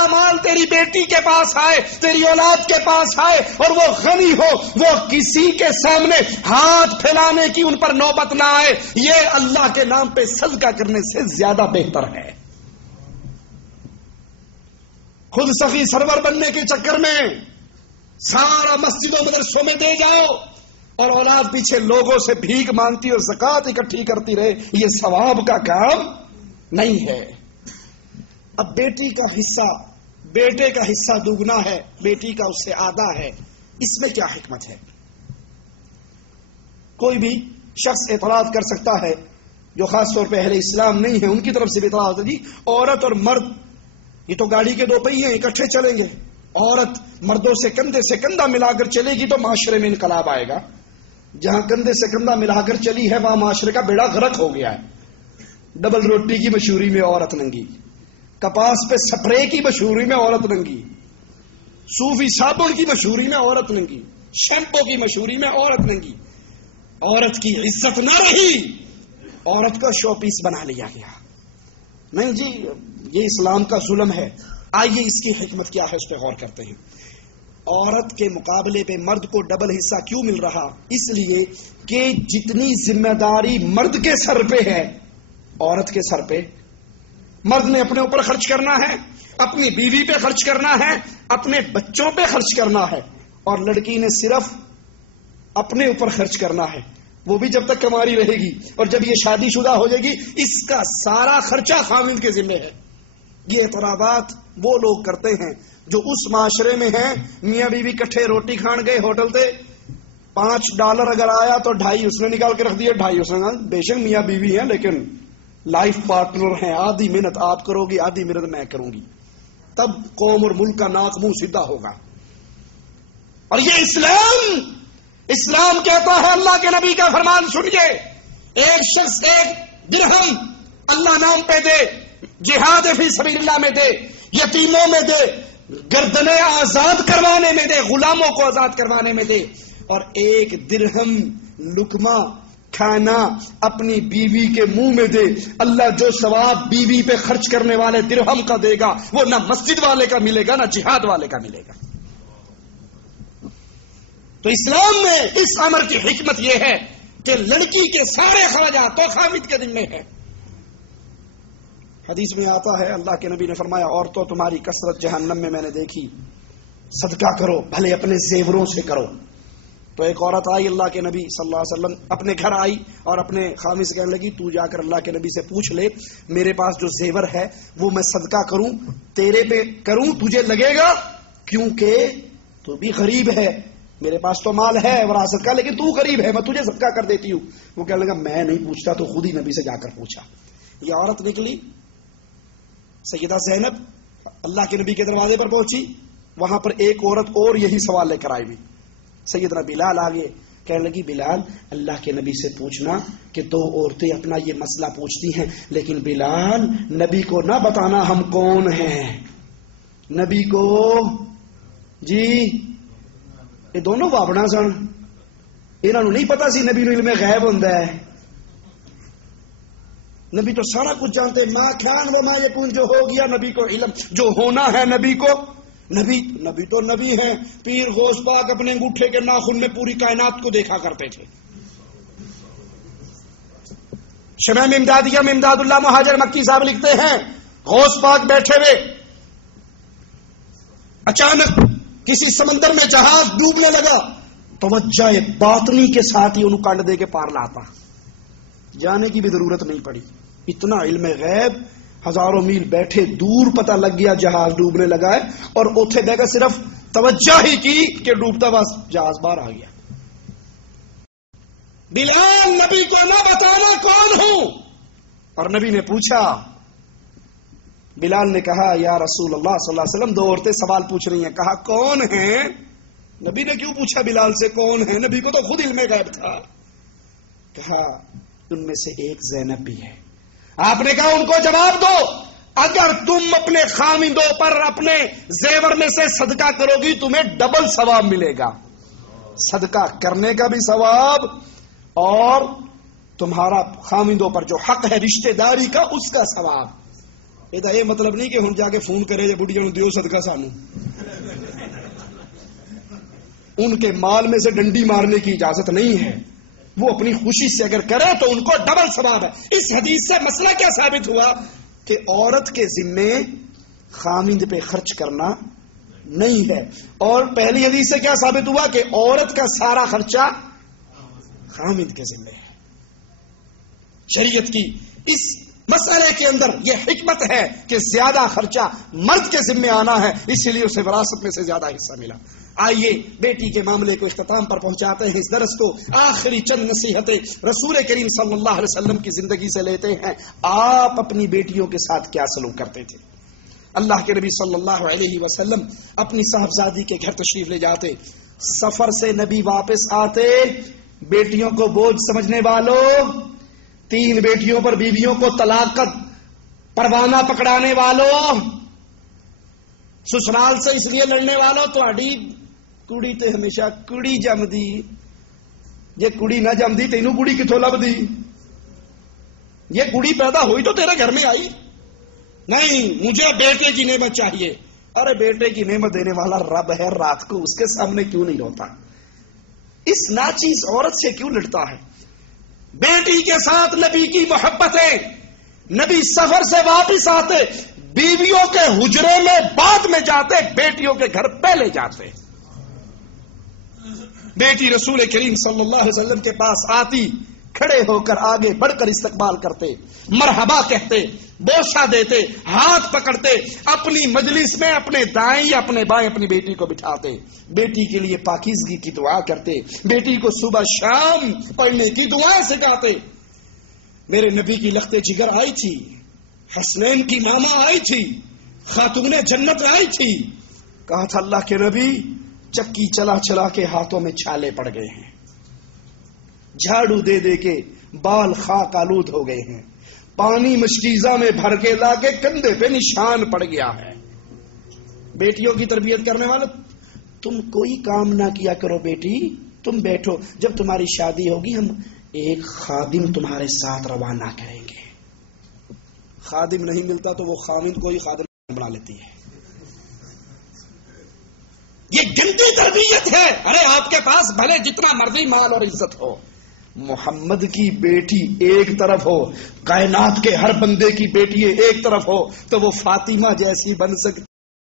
سارا مال تیری بیٹی کے پاس آئے، تیری اولاد کے پاس آئے، اور وہ غنی ہو، وہ کسی کے سامنے ہاتھ پھیلانے کی ان پر نوبت نہ آئے، یہ اللہ کے نام پہ صدقہ کرنے سے زیادہ بہتر ہے۔ خود سخی سرور بننے کے چکر میں سارا مسجدوں مدرسوں میں دے جاؤ اور اولاد پیچھے لوگوں سے بھیک مانگتی اور زکات اکٹھی کرتی رہے، یہ ثواب کا کام نہیں ہے۔ اب بیٹی کا حصہ، بیٹے کا حصہ دوگنا ہے، بیٹی کا اس سے آدھا ہے، اس میں کیا حکمت ہے؟ کوئی بھی شخص اعتراض کر سکتا ہے جو خاص طور پہ اہل اسلام نہیں ہے، ان کی طرف سے بھی اعتراض ہوتا ہے جی عورت اور مرد یہ تو گاڑی کے دو پہیے ہیں، اکٹھے چلیں گے، عورت مردوں سے کندھا ملا کر چلے گی تو معاشرے میں انقلاب آئے گا۔ جہاں کندھے سے کندھا ملا کر چلی ہے وہاں معاشرے کا بیڑا غرق ہو گیا ہے۔ ڈبل روٹی کی مشہوری میں عورت ننگی، کپاس پہ سپرے کی مشہوری میں عورت ننگی، صوفی صابن کی مشہوری میں عورت ننگی، شیمپو کی مشہوری میں عورت ننگی۔ عورت کی عزت نہ رہی، عورت کو شو پیس بنا لیا گیا۔ نہیں جی، یہ اسلام کا ظلم ہے۔ آئیے اس کی حکمت کیا ہے اس پہ غور کرتے ہیں۔ عورت کے مقابلے پہ مرد کو ڈبل حصہ کیوں مل رہا؟ اس لیے کہ جتنی ذمہ داری مرد کے سر پہ ہے عورت کے سر پہ، مرد نے اپنے اوپر خرچ کرنا ہے، اپنی بیوی پہ خرچ کرنا ہے، اپنے بچوں پہ خرچ کرنا ہے، اور لڑکی نے صرف اپنے اوپر خرچ کرنا ہے، وہ بھی جب تک کماری رہے گی، اور جب یہ شادی شدہ ہو جائے گی اس کا سارا خرچہ خاوند کے ذمہ ہے۔ یہ اعتراضات وہ لوگ کرتے ہیں جو اس معاشرے میں ہیں، میاں بیوی کٹھے روٹی کھان گئے ہوٹل سے، $5 اگر آیا تو 2.5 اس نے نکال کے رکھ دیے، 2.5 اس نے کہا بے شک میاں بیوی ہیں لیکن لائف پارٹنر ہیں، آدھی محنت آپ کرو گی آدھی محنت میں کروں گی، تب قوم اور ملک کا ناک منہ سیدھا ہوگا۔ اور یہ اسلام کہتا ہے، اللہ کے نبی کا فرمان سنیے، ایک شخص 1 درہم اللہ نام پہ دے، جہاد فی سبیل اللہ میں دے، یتیموں میں دے، گردنیں آزاد کروانے میں دے، غلاموں کو آزاد کروانے میں دے، اور 1 درہم لقمہ کھانا اپنی بیوی کے منہ میں دے، اللہ جو ثواب بیوی پہ خرچ کرنے والے درہم کا دے گا وہ نہ مسجد والے کا ملے گا نہ جہاد والے کا ملے گا۔ تو اسلام میں اس امر کی حکمت یہ ہے کہ لڑکی کے سارے خراجات تو خامد کے ذمہ ہے۔ حدیث میں آتا ہے اللہ کے نبی نے فرمایا، عورتوں تمہاری کثرت جہنم میں نے دیکھی، صدقہ کرو بھلے اپنے زیوروں سے کرو۔ تو ایک عورت آئی اللہ کے نبی صلی اللہ علیہ وسلم اپنے گھر آئی اور اپنے خاوند سے کہنے لگی تو جا کر اللہ کے نبی سے پوچھ لے میرے پاس جو زیور ہے وہ میں صدقہ کروں، تیرے پہ کروں تجھے لگے گا، کیونکہ تو بھی غریب ہے، میرے پاس تو مال ہے وراثت کا لیکن تو غریب ہے، میں تجھے صدقہ کر دیتی ہوں۔ وہ کہنے لگا میں نہیں پوچھتا، تو خود ہی نبی سے جا کر پوچھا۔ یہ عورت نکلی سیدہ زینب، اللہ کے نبی کے دروازے پر پہنچی، وہاں پر ایک عورت اور یہی سوال لے کر آئی ہوئی، سیدنا بلال آگے، کہنے لگی بلال اللہ کے نبی سے پوچھنا کہ 2 عورتیں اپنا یہ مسئلہ پوچھتی ہیں، لیکن بلال نبی کو نہ بتانا ہم کون ہیں، نبی کو جی یہ دونوں بابڑا سن، انہوں نے نہیں پتا سی نبی نو علم غیب ہوندا ہے، نبی تو سارا کچھ جانتے، ما کان و ما یکون جو ہو گیا نبی کو علم، جو ہونا ہے نبی کو، نبی تو نبی ہیں، پیر غوث پاک اپنے انگوٹھے کے ناخن میں پوری کائنات کو دیکھا کرتے تھے۔ شمع امدادیہ میں امداد اللہ مہاجر مکی صاحب لکھتے ہیں غوث پاک بیٹھے ہوئے، اچانک کسی سمندر میں جہاز ڈوبنے لگا، توجہ باطنی کے ساتھ ہی انہوں کانڈ دے کے پار لاتا، جانے کی بھی ضرورت نہیں پڑی، اتنا علم غیب، ہزاروں میل بیٹھے دور پتہ لگ گیا جہاز ڈوبنے لگا ہے، اور اوتھے بہ کے صرف توجہ ہی کی کہ ڈوبتا بس جہاز باہر آ گیا۔ بلال نبی کو نہ بتانا کون ہوں، اور نبی نے پوچھا، بلال نے کہا یا رسول اللہ صلی اللہ علیہ وسلم 2 عورتیں سوال پوچھ رہی ہیں، کہا کون ہیں؟ نبی نے کیوں پوچھا بلال سے کون ہیں، نبی کو تو خود علم غیب تھا۔ کہا ان میں سے ایک زینب بھی ہے۔ آپ نے کہا ان کو جواب دو، اگر تم اپنے خامندوں پر اپنے زیور میں سے صدقہ کرو گی تمہیں ڈبل ثواب ملے گا، صدقہ کرنے کا بھی ثواب اور تمہارا خامندوں پر جو حق ہے رشتہ داری کا اس کا ثواب۔ یہ مطلب نہیں کہ ہن جا کے فون کرے جے بڑھیاں نوں دیو صدقہ سانو، ان کے مال میں سے ڈنڈی مارنے کی اجازت نہیں ہے، وہ اپنی خوشی سے اگر کرے تو ان کو ڈبل ثواب ہے۔ اس حدیث سے مسئلہ کیا ثابت ہوا کہ عورت کے ذمے خامند پہ خرچ کرنا نہیں ہے، اور پہلی حدیث سے کیا ثابت ہوا کہ عورت کا سارا خرچہ خامند کے ذمے ہے۔ شریعت کی اس مسئلے کے اندر یہ حکمت ہے کہ زیادہ خرچہ مرد کے ذمے آنا ہے، اسی لیے اسے وراثت میں سے زیادہ حصہ ملا۔ آئیے بیٹی کے معاملے کو اختتام پر پہنچاتے ہیں، اس درس کو آخری چند نصیحتیں رسول کریم صلی اللہ علیہ وسلم کی زندگی سے لیتے ہیں۔ آپ اپنی بیٹیوں کے ساتھ کیا سلوک کرتے تھے؟ اللہ کے نبی صلی اللہ علیہ وسلم اپنی صاحبزادی کے گھر تشریف لے جاتے، سفر سے نبی واپس آتے، بیٹیوں کو بوجھ سمجھنے والوں، 3 بیٹیوں پر بیویوں کو طلاق کا پروانہ پکڑانے والوں، سسرال سے اس لیے لڑنے والوں، تہاڈی کڑی تے ہمیشہ کڑی جمدی، یہ کڑی نہ جمدی تینوں کڑی کتوں لبدی؟ یہ کڑی پیدا ہوئی تو تیرے گھر میں آئی نہیں، مجھے بیٹے کی نعمت چاہیے۔ ارے بیٹے کی نعمت دینے والا رب ہے، رات کو اس کے سامنے کیوں نہیں روتا؟ اس ناچیز عورت سے کیوں لڑتا ہے؟ بیٹی کے ساتھ نبی کی محبت ہے، نبی سفر سے واپس آتے، بیویوں کے حجرے میں بعد میں جاتے، بیٹیوں کے گھر پہلے جاتے۔ بیٹی رسول کریم صلی اللہ علیہ وسلم کے پاس آتی، کھڑے ہو کر آگے بڑھ کر استقبال کرتے، مرحبا کہتے، بوسہ دیتے، ہاتھ پکڑتے، اپنی مجلس میں اپنے دائیں یا اپنے بائیں اپنی بیٹی کو بٹھاتے، بیٹی کے لیے پاکیزگی کی دعا کرتے، بیٹی کو صبح شام پڑھنے کی دعائیں سکھاتے۔ میرے نبی کی لخت جگر آئی تھی، حسنین کی ماما آئی تھی، خاتون جنت آئی تھی، کہا تھا اللہ کے نبی چکی چلا چلا کے ہاتھوں میں چھالے پڑ گئے ہیں، جھاڑو دے دے کے بال خاک آلود ہو گئے ہیں، پانی مشکیزہ میں بھر کے لا کے کندھے پہ نشان پڑ گیا ہے۔ بیٹیوں کی تربیت کرنے والے، تم کوئی کام نہ کیا کرو بیٹی، تم بیٹھو، جب تمہاری شادی ہوگی ہم ایک خادم تمہارے ساتھ روانہ کریں گے۔ خادم نہیں ملتا تو وہ خامند کو ہی خادم بنا لیتی ہے۔ یہ گندی تربیت ہے۔ ارے آپ کے پاس بھلے جتنا مرضی مال اور عزت ہو، محمد کی بیٹی ایک طرف ہو، کائنات کے ہر بندے کی بیٹی ایک طرف ہو، تو وہ فاطمہ جیسی بن سکتی